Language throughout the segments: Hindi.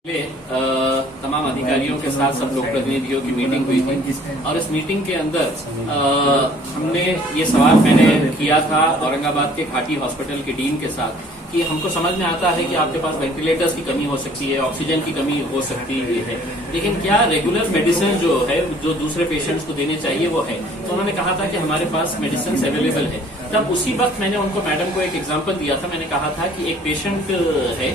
तमाम अधिकारियों के साथ सब लोक प्रतिनिधियों की मीटिंग हुई थी और इस मीटिंग के अंदर हमने ये सवाल मैंने किया था औरंगाबाद के घाटी हॉस्पिटल के डीन के साथ कि हमको समझ में आता है कि आपके पास वेंटिलेटर्स की कमी हो सकती है, ऑक्सीजन की कमी हो सकती है, लेकिन क्या रेगुलर मेडिसिन जो है जो दूसरे पेशेंट्स को देने चाहिए वो है। तो उन्होंने कहा था कि हमारे पास मेडिसिन अवेलेबल है। तब उसी वक्त मैंने उनको मैडम को एक एग्जांपल दिया था। मैंने कहा था कि एक पेशेंट है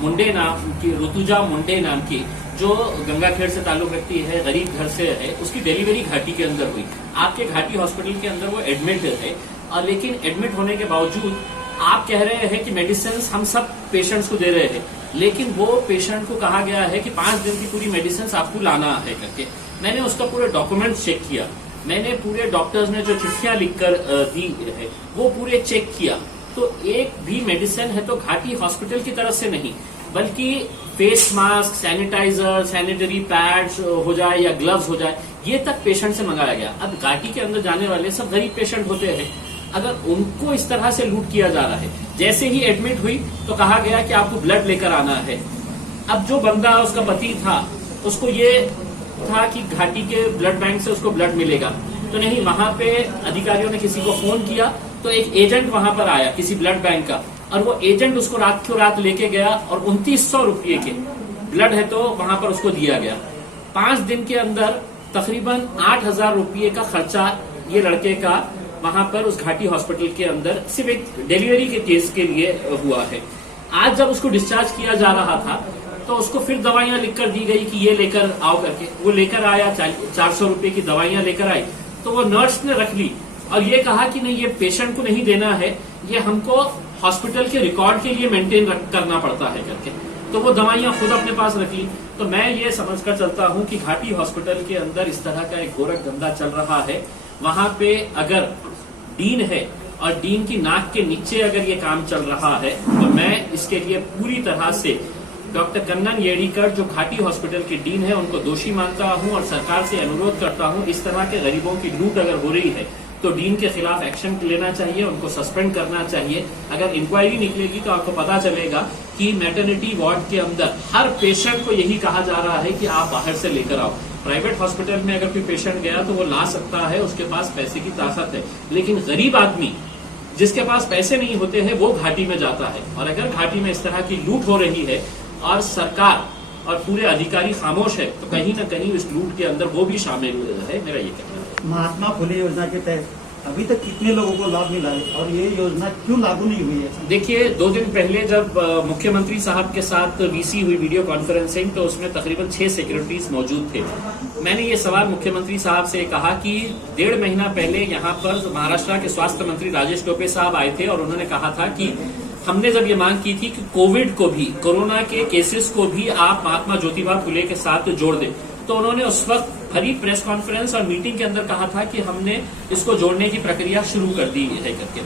मुंडे नाम की, ऋतुजा मुंडे नाम की, जो गंगाखेड़ से ताल्लुक रखती है, गरीब घर से है। उसकी डिलीवरी घाटी के अंदर हुई। आपके घाटी हॉस्पिटल के अंदर वो एडमिट है और लेकिन एडमिट होने के बावजूद आप कह रहे हैं कि मेडिसिन हम सब पेशेंट्स को दे रहे हैं, लेकिन वो पेशेंट को कहा गया है कि 5 दिन की पूरी मेडिसिन आपको लाना है करके। मैंने उसका पूरे डॉक्यूमेंट चेक किया, मैंने पूरे डॉक्टर्स ने जो चिट्ठियां लिखकर दी है वो पूरे चेक किया, तो एक भी मेडिसिन है तो घाटी हॉस्पिटल की तरफ से नहीं, बल्कि face mask, sanitiser, sanitary pads हो जाए या ग्लव्स हो जाए, ये तक पेशेंट से मंगाया गया। अब घाटी के अंदर जाने वाले सब गरीब पेशेंट होते हैं, अगर उनको इस तरह से लूट किया जा रहा है। जैसे ही एडमिट हुई तो कहा गया कि आपको ब्लड लेकर आना है। अब जो बंदा उसका पति था उसको ये था कि घाटी के ब्लड बैंक से उसको ब्लड मिलेगा, तो नहीं, वहां पे अधिकारियों ने किसी को फोन किया तो एक एजेंट वहां पर आया किसी ब्लड बैंक का, और वो एजेंट उसको रात लेके गया और 2900 रुपये के ब्लड है तो वहां पर उसको दिया गया। 5 दिन के अंदर तकरीबन 8000 रुपये का खर्चा ये लड़के का वहां पर उस घाटी हॉस्पिटल के अंदर सिर्फ एक डिलीवरी के केस के लिए हुआ है। आज जब उसको डिस्चार्ज किया जा रहा था तो उसको फिर दवाइयां लिखकर दी गई कि ये लेकर आओ करके। वो लेकर आया, 400 रुपये की दवाइयां लेकर आई, तो वो नर्स ने रख ली और ये कहा कि नहीं, ये पेशेंट को नहीं देना है, ये हमको हॉस्पिटल के रिकॉर्ड के लिए मेंटेन करना पड़ता है करके। तो वो दवाइयां खुद अपने पास रख ली। तो मैं ये समझकर चलता हूं कि घाटी हॉस्पिटल के अंदर इस तरह का एक गोरख धंधा चल रहा है। वहां पे अगर डीन है और डीन की नाक के नीचे अगर ये काम चल रहा है तो मैं इसके लिए पूरी तरह से डॉक्टर कन्नन येड़ीकर जो घाटी हॉस्पिटल के डीन है उनको दोषी मानता हूं और सरकार से अनुरोध करता हूं, इस तरह के गरीबों की लूट अगर हो रही है तो डीन के खिलाफ एक्शन लेना चाहिए, उनको सस्पेंड करना चाहिए। अगर इंक्वायरी निकलेगी तो आपको पता चलेगा कि मैटरनिटी वार्ड के अंदर हर पेशेंट को यही कहा जा रहा है कि आप बाहर से लेकर आओ। प्राइवेट हॉस्पिटल में अगर कोई पेशेंट गया तो वो ला सकता है, उसके पास पैसे की ताकत है, लेकिन गरीब आदमी जिसके पास पैसे नहीं होते हैं वो घाटी में जाता है। और अगर घाटी में इस तरह की लूट हो रही है और सरकार और पूरे अधिकारी खामोश है तो कहीं ना कहीं इस लूट के अंदर वो भी शामिल है। मेरा ये कहना है। महात्मा फुले योजना के तहत अभी तक कितने लोगों को लाभ मिला है और ये योजना क्यों लागू नहीं हुई है? देखिए, 2 दिन पहले जब मुख्यमंत्री साहब के साथ वीसी हुई वीडियो कॉन्फ्रेंसिंग, तो उसमें तकरीबन 6 सेक्रेटरीज मौजूद थे। मैंने ये सवाल मुख्यमंत्री साहब से कहा कि 1.5 महीना पहले यहाँ पर महाराष्ट्र के स्वास्थ्य मंत्री राजेश टोपे साहब आए थे और उन्होंने कहा था कि हमने जब ये मांग की थी कि कोविड को भी, कोरोना के केसेस को भी आप महात्मा ज्योतिबा फुले के साथ जोड़ दें, तो उन्होंने उस वक्त हरी प्रेस कॉन्फ्रेंस और मीटिंग के अंदर कहा था कि हमने इसको जोड़ने की प्रक्रिया शुरू कर दी है करके।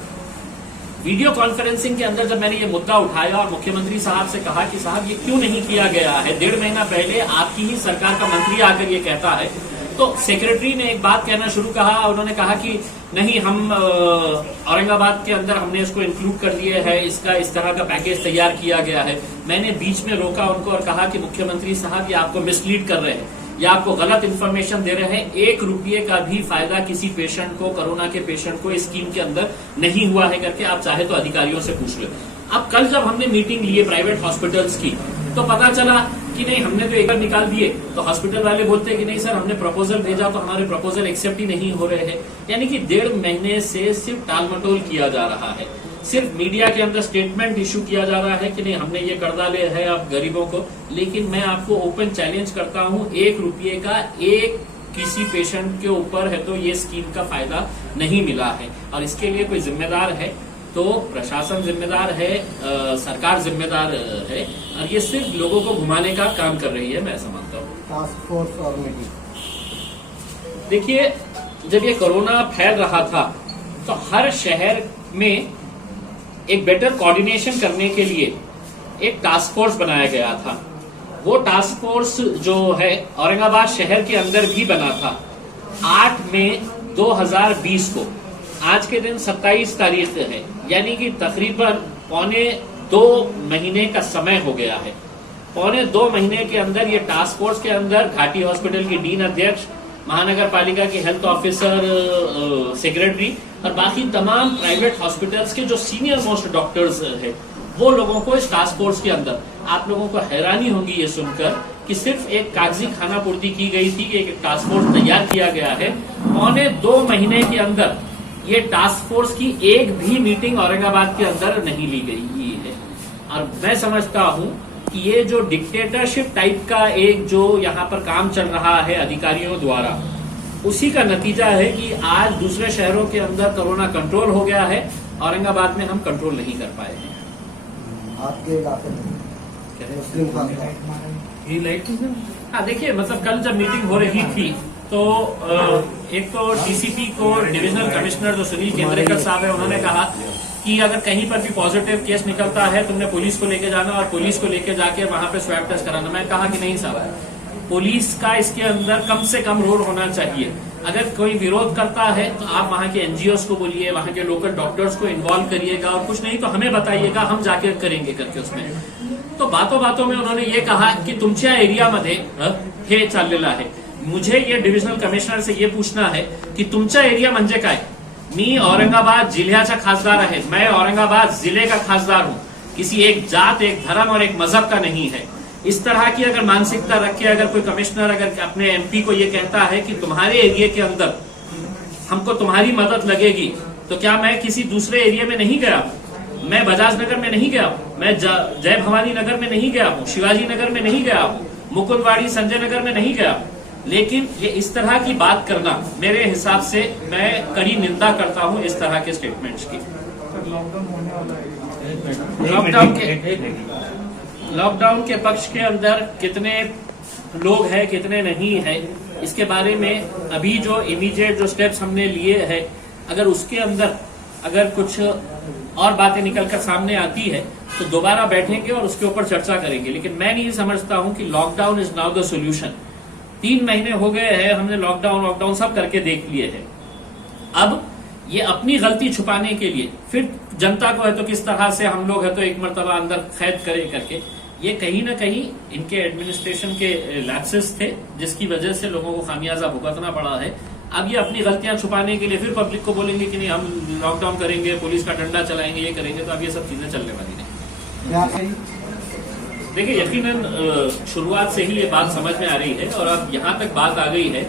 वीडियो कॉन्फ्रेंसिंग के अंदर जब मैंने ये मुद्दा उठाया और मुख्यमंत्री साहब से कहा कि साहब ये क्यों नहीं किया गया है, 1.5 महीना पहले आपकी ही सरकार का मंत्री आकर ये कहता है, तो सेक्रेटरी ने एक बात कहना शुरू कहा। उन्होंने कहा कि नहीं, हम औरंगाबाद के अंदर हमने इसको इंक्लूड कर लिए है, इसका इस तरह का पैकेज तैयार किया गया है। मैंने बीच में रोका उनको और कहा कि मुख्यमंत्री साहब ये आपको मिसलीड कर रहे हैं या आपको गलत इन्फॉर्मेशन दे रहे हैं। 1 रुपये का भी फायदा किसी पेशेंट को, कोरोना के पेशेंट को इस स्कीम के अंदर नहीं हुआ है करके आप चाहे तो अधिकारियों से पूछ लो। अब कल जब हमने मीटिंग ली है प्राइवेट हॉस्पिटल्स की तो पता चला कि नहीं, हमने तो एक बार निकाल दिए, तो हॉस्पिटल वाले बोलते हैं कि नहीं सर, हमने प्रपोजल भेजा तो हमारे प्रपोजल एक्सेप्ट ही नहीं हो रहे हैं। यानी कि 1.5 महीने से सिर्फ टालमटोल किया जा रहा है, सिर्फ मीडिया के अंदर स्टेटमेंट इशू किया जा रहा है कि नहीं, हमने ये कर डाले है अब गरीबों को। लेकिन मैं आपको ओपन चैलेंज करता हूं, 1 रुपये का एक किसी पेशेंट के ऊपर है तो ये स्कीम का फायदा नहीं मिला है। और इसके लिए कोई जिम्मेदार है तो प्रशासन जिम्मेदार है, सरकार जिम्मेदार है, और ये सिर्फ लोगों को घुमाने का काम कर रही है, मैं ऐसा मानता हूँ। टास्क फोर्स और मीटिंग, देखिए, जब ये कोरोना फैल रहा था तो हर शहर में एक बेटर कोऑर्डिनेशन करने के लिए एक टास्क फोर्स बनाया गया था। वो टास्क फोर्स जो है औरंगाबाद शहर के अंदर भी बना था। 8 मई 2020 को, आज के दिन 27 तारीख है, यानी कि तकरीबन 1.25 2 महीने का समय हो गया है। 2 महीने के अंदर ये टास्क फोर्स के अंदर घाटी हॉस्पिटल की डीन अध्यक्ष, महानगर पालिका के हेल्थ ऑफिसर, सेक्रेटरी और बाकी तमाम प्राइवेट हॉस्पिटल्स के जो सीनियर मोस्ट डॉक्टर्स हैं, वो लोगों को इस टास्क फोर्स के अंदर, आप लोगों को हैरानी होगी ये सुनकर कि सिर्फ एक कागजी खानापूर्ति की गई थी कि एक टास्क फोर्स तैयार किया गया है। 2 महीने के अंदर ये टास्क फोर्स की एक भी मीटिंग औरंगाबाद के अंदर नहीं ली गई है। और मैं समझता हूं कि ये जो डिक्टेटरशिप टाइप का एक जो यहाँ पर काम चल रहा है अधिकारियों द्वारा, उसी का नतीजा है कि आज दूसरे शहरों के अंदर कोरोना कंट्रोल हो गया है, औरंगाबाद में हम कंट्रोल नहीं कर पाए हैं। आपके इलाके में हाँ, देखिए, मतलब कल जब मीटिंग हो रही थी तो एक तो डीसीपी को डिविजनल कमिश्नर जो सुनील केंद्रेकर साहब है, उन्होंने कहा कि अगर कहीं पर भी पॉजिटिव केस निकलता है तुमने पुलिस को लेके जाना और पुलिस को लेके जाके वहां पे स्वैब टेस्ट कराना। मैं कहा कि नहीं साहब, पुलिस का इसके अंदर कम से कम रोल होना चाहिए। अगर कोई विरोध करता है तो आप वहां के एनजीओस को बोलिए, वहां के लोकल डॉक्टर्स को इन्वॉल्व करिएगा, और कुछ नहीं तो हमें बताइएगा, हम जाके करेंगे करके उसमें। तो बातों बातों में उन्होंने ये कहा की तुमच्या एरियामध्ये हे चाललेलं आहे। मुझे ये डिव्हिजनल कमिशनर से ये पूछना है कि तुमचा एरिया म्हणजे काय? मी औरंगाबाद जिल्ह्याचा खासदार आहे, मैं औरंगाबाद जिले का खासदार हूं, किसी एक जात, एक धर्म और एक मजहब का नहीं है। इस तरह की अगर मानसिकता रख के अगर कोई कमिश्नर अगर अपने एमपी को ये कहता है कि तुम्हारे एरिया के अंदर हमको तुम्हारी मदद लगेगी, तो क्या मैं किसी दूसरे एरिया में नहीं गया? मैं बजाज नगर में नहीं गया हूं, मैं जय भवानी नगर में नहीं गया हूं, शिवाजी नगर में नहीं गया हूं, मुकुंदवाड़ी संजय नगर में नहीं गया। लेकिन ये इस तरह की बात करना, मेरे हिसाब से मैं कड़ी निंदा करता हूं इस तरह के स्टेटमेंट्स की। लॉकडाउन के पक्ष के अंदर कितने लोग हैं, कितने नहीं है, इसके बारे में अभी जो इमीडिएट जो स्टेप्स हमने लिए हैं, अगर उसके अंदर अगर कुछ और बातें निकलकर सामने आती है तो दोबारा बैठेंगे और उसके ऊपर चर्चा करेंगे। लेकिन मैं नहीं समझता हूं कि lockdown is now the solution. 3 महीने हो गए हैं, हमने लॉकडाउन सब करके देख लिए हैं। अब ये अपनी गलती छुपाने के लिए फिर जनता को है तो किस तरह से हम लोग है तो एक मर्तबा अंदर कैद करें करके, ये कहीं ना कहीं इनके एडमिनिस्ट्रेशन के लैप्सेस थे, जिसकी वजह से लोगों को खामियाजा भुगतना पड़ा है। अब ये अपनी गलतियां छुपाने के लिए फिर पब्लिक को बोलेंगे कि नहीं हम लॉकडाउन करेंगे, पुलिस का डंडा चलाएंगे, ये करेंगे, तो अब ये सब चीजें चलने वाली नहीं। देखिए, यकीनन शुरुआत से ही ये बात समझ में आ रही है और अब यहाँ तक बात आ गई है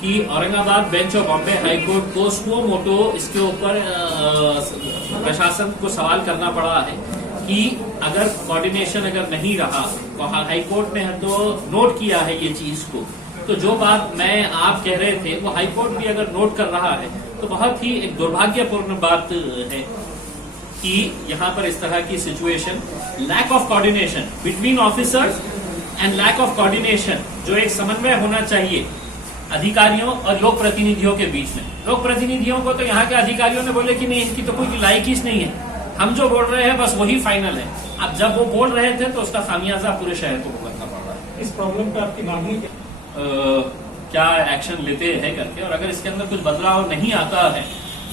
कि Aurangabad bench of Bombay high court को स्व मोटो इसके ऊपर प्रशासन को सवाल करना पड़ा है कि अगर कोऑर्डिनेशन अगर नहीं रहा, तो हाईकोर्ट ने तो नोट किया है ये चीज को, तो जो बात मैं आप कह रहे थे वो हाईकोर्ट भी अगर नोट कर रहा है तो बहुत ही एक दुर्भाग्यपूर्ण बात है कि यहाँ पर इस तरह की situation, lack of coordination between officers and lack of coordination, जो एक समन्वय होना चाहिए अधिकारियों और लोक प्रतिनिधियों के बीच में। लोक प्रतिनिधियों को तो यहाँ के अधिकारियों ने बोले कि नहीं, इनकी तो कोई लायकी नहीं है, हम जो बोल रहे हैं बस वही फाइनल है। अब जब वो बोल रहे थे तो उसका खामियाजा पूरे शहर को भुगतना पड़ रहा है। इस प्रॉब्लम पर आपकी मांग क्या एक्शन लेते हैं करके, और अगर इसके अंदर कुछ बदलाव नहीं आता है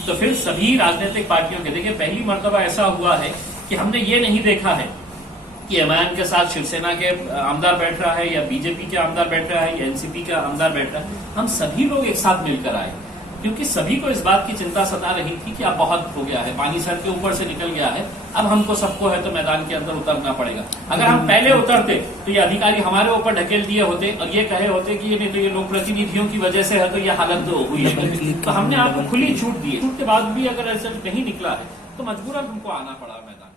तो फिर सभी राजनीतिक पार्टियों के, देखिए पहली मर्तबा ऐसा हुआ है कि हमने ये नहीं देखा है कि एमआईएम के साथ शिवसेना के आमदार बैठ रहा है या बीजेपी के आमदार बैठ रहा है या एनसीपी का आमदार बैठ रहा है। हम सभी लोग एक साथ मिलकर आए, क्योंकि सभी को इस बात की चिंता सता रही थी कि अब बहुत हो गया है, पानी सर के ऊपर से निकल गया है, अब हमको सबको है तो मैदान के अंदर उतरना पड़ेगा। अगर हम पहले उतरते तो ये अधिकारी हमारे ऊपर ढकेल दिए होते और ये कहे होते कि ये नहीं तो ये लोक प्रतिनिधियों की वजह से है तो ये हालत हुई है। तो हमने आपको खुली छूट दी, छूट के बाद भी अगर रिजल्ट नहीं निकला है तो मजबूरन हमको आना पड़ा मैदान।